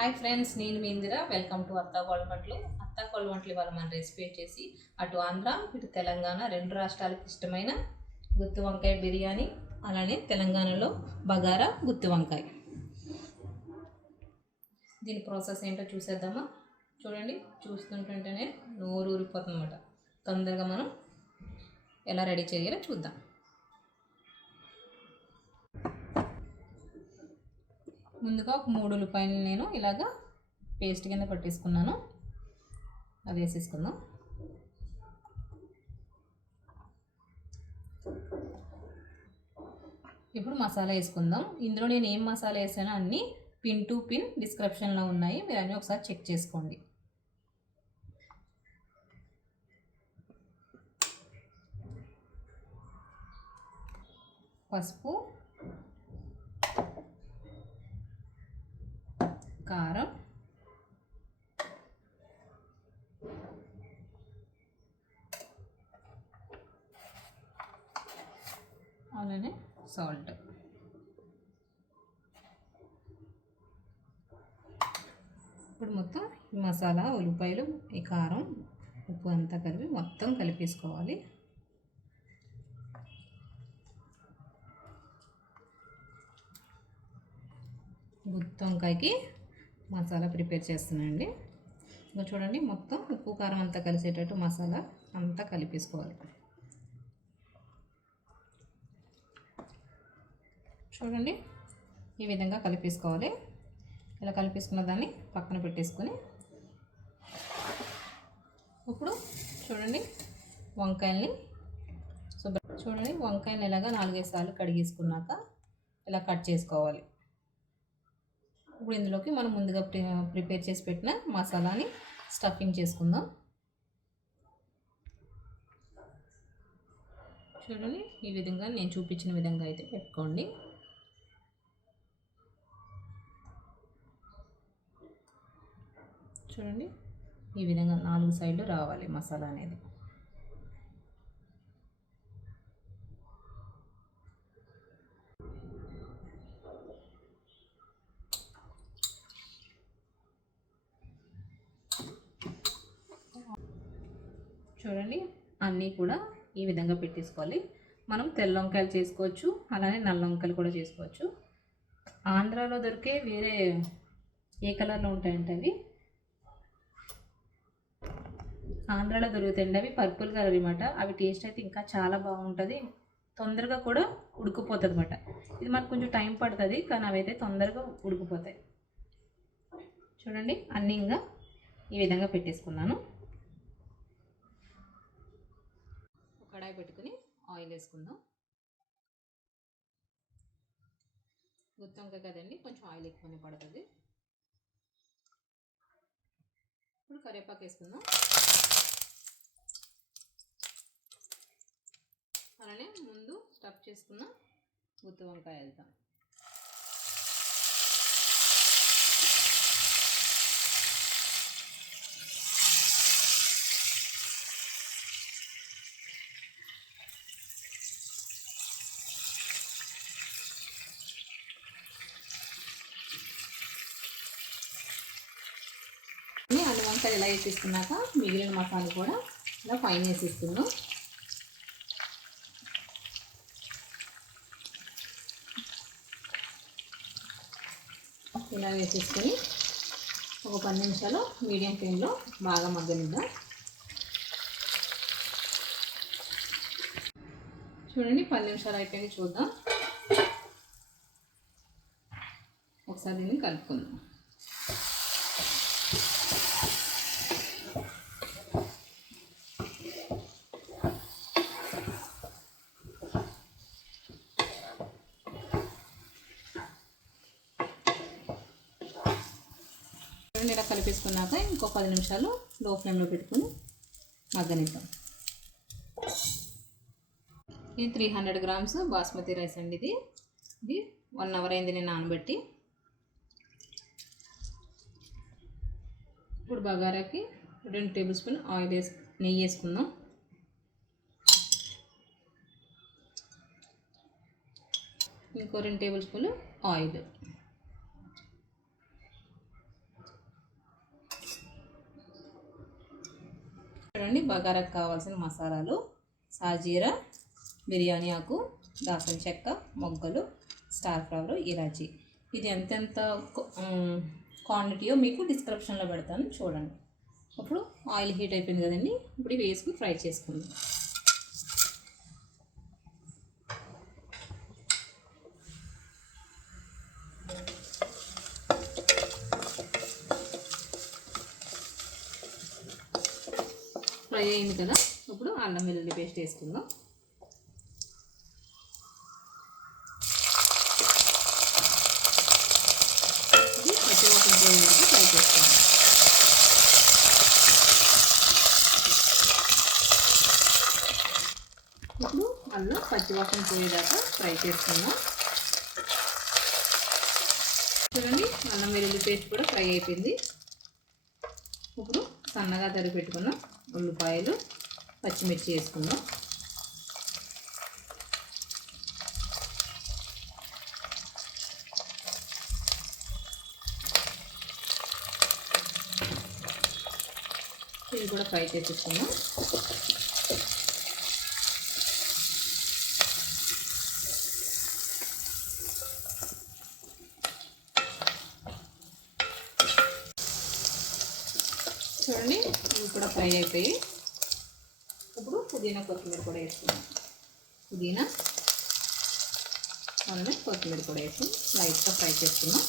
Hi friends, నేను మీ Indira. Welcome to అత్తా కోళ్ళ వంటలు. ఇవాళ మన రెసిపీ వచ్చేసి అటు ఆంధ్ర ఇటు తెలంగాణ రెండు రాష్ట్రాలకు ఇష్టమైన గుత్తి వంకాయ బిర్యానీ, అలానే తెలంగాణలో బగారా గుత్తి వంకాయ. దీని ప్రాసెస్ ఏంటో చూసేద్దామా? చూడండి, చూస్తుంటుంటేనే నోరు ఊరిపోతుంది అన్నమాట. తొందరగా మనం ఎలా రెడీ చేయాలో చూద్దాం. ముందుగా ఒక 3 ఉల్లిపాయలు నేను ఇలాగా పేస్ట్ కింద పట్టేసుకున్నాను. అవి వేసేసుకుందాం. ఇప్పుడు మసాలా వేసుకుందాం. ఇందులో నేను ఏం మసాలా వేసానో అన్నీ పిన్ టు పిన్ డిస్క్రిప్షన్లో ఉన్నాయి, మీరు అన్నీ ఒకసారి చెక్ చేసుకోండి. పసుపు, కారం, అలానే సాల్ట్. ఇప్పుడు మొత్తం ఈ మసాలా, ఉల్లిపాయలు, ఈ కారం, ఉప్పు అంతా కలిపి మొత్తం కలిపేసుకోవాలి. గుత్తి వంకాయకి మసాలా ప్రిపేర్ చేస్తున్నానండి. ఇంకా చూడండి, మొత్తం ఉప్పు కారం అంతా కలిసేటట్టు మసాలా అంతా కలిపేసుకోవాలి. చూడండి, ఈ విధంగా కలిపేసుకోవాలి. ఇలా కలిపేసుకున్న దాన్ని పక్కన పెట్టేసుకొని ఇప్పుడు చూడండి వంకాయల్ని చూడండి వంకాయని ఇలాగా 4-5 సార్లు కడిగేసుకున్నాక ఇలా కట్ చేసుకోవాలి. ఇప్పుడు ఇందులోకి మనం ముందుగా ప్రిపేర్ చేసి పెట్టిన మసాలాని స్టఫింగ్ చేసుకుందాం. చూడండి, ఈ విధంగా నేను చూపించిన విధంగా అయితే పెట్టుకోండి. చూడండి, ఈ విధంగా 4 సైడ్లు రావాలి మసాలా అనేది. చూడండి, అన్నీ కూడా ఈ విధంగా పెట్టేసుకోవాలి. మనం తెల్ల వంకాయలు చేసుకోవచ్చు, అలానే నల్ల వంకాయలు కూడా చేసుకోవచ్చు. ఆంధ్రాలో దొరికే వేరే ఏ కలర్లో ఉంటాయంటే అవి ఆంధ్రాలో దొరుకుతాయండి. అవి పర్పుల్ కలర్ అనమాట. అవి టేస్ట్ అయితే ఇంకా చాలా బాగుంటుంది, తొందరగా కూడా ఉడికిపోతుంది అనమాట. ఇది మనకు కొంచెం టైం పడుతుంది, కానీ అవి అయితే తొందరగా ఉడికిపోతాయి. చూడండి, అన్నీ ఇంకా ఈ విధంగా పెట్టేసుకున్నాను. కడాయి పెట్టుకుని ఆయిల్ వేసుకుందాం. గుత్తి వంకాయ కదండి, కొంచెం ఆయిల్ ఎక్కువనే పడుతుంది. ఇప్పుడు కరివేపాకు వేసుకుందాం. అలానే ముందు స్టఫ్ చేసుకున్న గుత్తి వంకాయ వెళ్తాం. అన్ని వంకాయలు ఇలా వేసేసుకున్నాక మిగిలిన మసాలా కూడా ఇలా పైన వేసేసుకుందాం. ఇలా వేసేసుకొని ఒక 10 నిమిషాలు మీడియం ఫ్లేమ్లో బాగా మగ్గనిద్దాం. చూడండి, 10 నిమిషాలు అయిపోయింది. చూద్దాం, ఒకసారి దీన్ని కలుపుకుందాం. ఇలా కలిపేసుకున్నాక ఇంకో 10 నిమిషాలు లో ఫ్లేమ్లో పెట్టుకుని మగ్గనిద్దాం. ఇది 300 గ్రామ్స్ బాస్మతి రైస్ అండి. ఇది 1 అవర్ అయింది నేను నానబెట్టి. ఇప్పుడు బగారాకి 2 టేబుల్ స్పూన్ నెయ్యి వేసుకుందాం. ఇంకో 2 టేబుల్ స్పూన్లు ఆయిల్. చూడండి బగారాకు కావాల్సిన మసాలాలు: సాజీరా, బిర్యానీ ఆకు, దాల్చిన చెక్క, మొగ్గలు, స్టార్ ఫ్లవర్, ఇలాచి. ఇది ఎంతెంత క్వాంటిటీయో మీకు డిస్క్రిప్షన్లో పెడతాను, చూడండి. ఇప్పుడు ఆయిల్ హీట్ అయిపోయింది కదండి, ఇప్పుడు ఇవి వేసుకుని ఫ్రై చేసుకుందాం. ఫ్రై అయింది కదా, ఇప్పుడు అల్లం వెల్లుల్లి పేస్ట్ వేసుకుందాం. ఇది పచ్చివాసన పోయేదాకా ఫ్రై చేసుకుందాం. ఇప్పుడు అల్లం పచ్చివాసన పోయేదాకా ఫ్రై చేసుకుందాం. చూడండి అల్లం వెల్లుల్లి పేస్ట్ కూడా ఫ్రై అయిపోయింది. ఇప్పుడు సన్నగా తరిగి పెట్టుకున్న ఉల్లిపాయలు, పచ్చిమిర్చి వేసుకుందాం. ఇది కూడా ఫ్రై చేసేసుకుందాం. చూడండి ఇవి కూడా ఫ్రై అయిపోయి, ఇప్పుడు పుదీనా కొత్తిమీర కూడా వేసుకుందాం. పుదీనా అలానే కొత్తిమీర కూడా వేసి లైట్గా ఫ్రై చేసుకుందాం.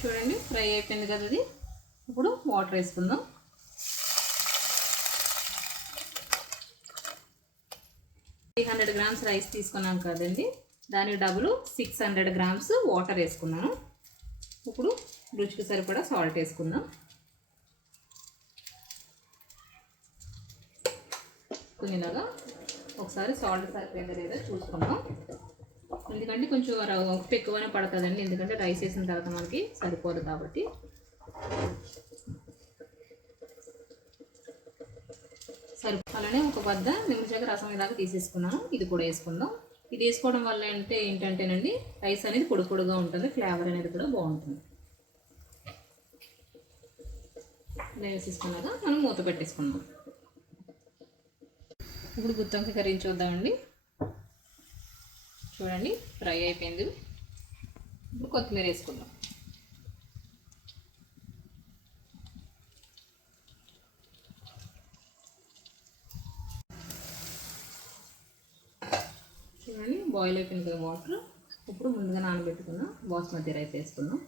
చూడండి ఫ్రై అయిపోయింది కదా ఇది. ఇప్పుడు వాటర్ వేసుకుందాం. 300 గ్రామ్స్ రైస్ తీసుకున్నాం కదండి, దానికి డబుల్ 600 గ్రామ్స్ వాటర్ వేసుకున్నాను. ఇప్పుడు రుచికి సరిపడా సాల్ట్ వేసుకుందాం. కొన్నిలాగా ఒకసారి సాల్ట్ సరిపోయిందో లేదో చూసుకుందాం. ఎందుకంటే కొంచెం ఉప్పు ఎక్కువనే పడుతుందండి, ఎందుకంటే రైస్ వేసిన తర్వాత మనకి సరిపోదు కాబట్టి. అలానే ఒక వద్ద నిమ్మకాయ రసం ఇలాగా తీసేసుకున్నాను, ఇది కూడా వేసుకుందాం. ఇది వేసుకోవడం వల్ల ఏంటంటేనండి రైస్ అనేది పొడి పొడిగా ఉంటుంది, ఫ్లేవర్ అనేది కూడా బాగుంటుంది. ఇలా వేసేసుకున్నాక మనం మూత పెట్టేసుకుందాం. ఇప్పుడు గుత్తొంకాయ కర్రీ చూద్దామండి. చూడండి ఫ్రై అయిపోయింది. ఇప్పుడు కొత్తిమీర వేసుకుందాం. చూడండి బాయిల్ అయిపోయింది కదా వాటర్. ఇప్పుడు ముందుగా నానబెట్టుకున్న బాస్మతి రైస్ వేసుకుందాం.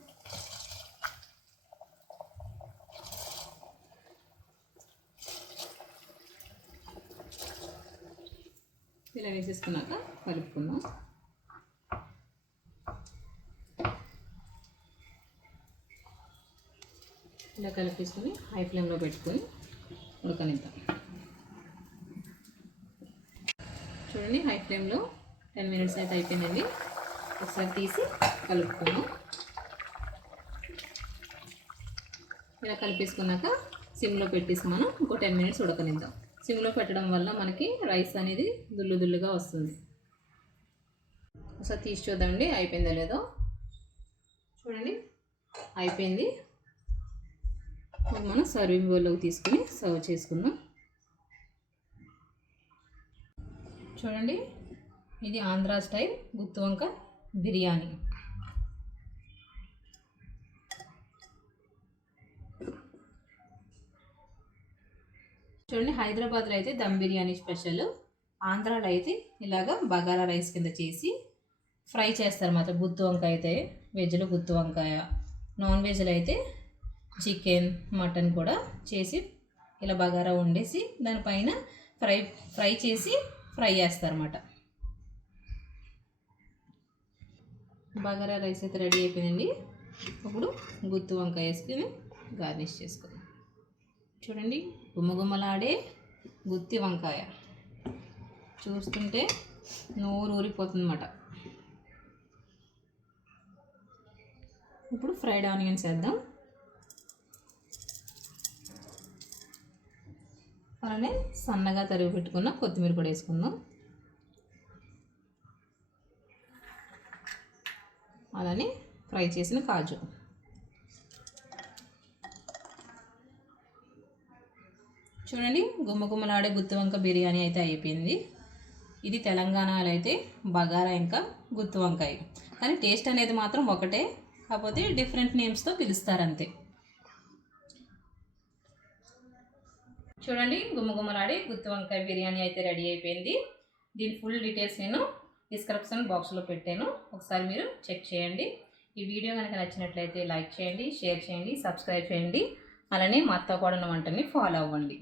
ఇలా వేసేసుకున్నాక కలుపుకుందాం. ఇలా కలిపేసుకుని హై ఫ్లేమ్లో పెట్టుకొని ఉడకనిద్దాం. చూడండి హై ఫ్లేమ్లో 10 మినిట్స్ అయితే అయిపోయిందండి. ఒకసారి తీసి కలుపుకుందాం. ఇలా కలిపేసుకున్నాక సిమ్లో పెట్టేసి మనం ఇంకో 10 మినిట్స్ ఉడకనిద్దాం. సిమ్లో పెట్టడం వల్ల మనకి రైస్ అనేది దుల్లుగా వస్తుంది. ఒకసారి తీసి చూద్దామండి అయిపోయిందో లేదో. చూడండి అయిపోయింది. మనం సర్వింగ్ బౌల్లోకి తీసుకుని సర్వ్ చేసుకుందాం. చూడండి ఇది ఆంధ్ర స్టైల్ గుత్తి వంకాయ బిర్యానీ. చూడండి హైదరాబాద్లో అయితే దమ్ బిర్యానీ స్పెషల్, ఆంధ్రాలో అయితే ఇలాగ బగారా రైస్ కింద చేసి ఫ్రై చేస్తారు మాత్రం. గుత్తి వంకాయ అయితే వెజ్లో గుత్తి వంకాయ, నాన్ వెజ్లో అయితే చికెన్, మటన్ కూడా చేసి ఇలా బగారా వండేసి దానిపైన ఫ్రై చేసి ఫ్రై చేస్తారన్నమాట. బగారా రైస్ అయితే రెడీ అయిపోయిందండి. ఇప్పుడు గుత్తి వంకాయ వేసుకుని గార్నిష్ చేసుకుందాం. చూడండి గుమ్మగుమ్మలాడే గుత్తి వంకాయ చూస్తుంటే నోరు ఊరిపోతుంది అన్నమాట. ఇప్పుడు ఫ్రైడ్ ఆనియన్స్ వేద్దాం. అలానే సన్నగా తరిగి పెట్టుకున్న కొత్తిమీర కూడా వేసుకుందాం. అలానే ఫ్రై చేసిన కాజు. చూడండి, గుమ్మగుమ్మలాడే గుత్తి వంకాయ బిర్యానీ అయితే అయిపోయింది. ఇది తెలంగాణలో అయితే బగారా ఇంకా గుత్తి వంకాయ, కానీ టేస్ట్ అనేది మాత్రం ఒకటే, కాకపోతే డిఫరెంట్ నేమ్స్తో పిలుస్తారంతే. చూడండి, గుమ్మగుమ్మలాడే గుత్తి వంకాయ బిర్యానీ అయితే రెడీ అయిపోయింది. దీని ఫుల్ డీటెయిల్స్ నేను డిస్క్రిప్షన్ బాక్స్లో పెట్టాను, ఒకసారి మీరు చెక్ చేయండి. ఈ వీడియో కనుక నచ్చినట్లయితే లైక్ చేయండి, షేర్ చేయండి, సబ్స్క్రైబ్ చేయండి. అలానే మా అత్త కోడళ్ళ వంటని ఫాలో అవ్వండి.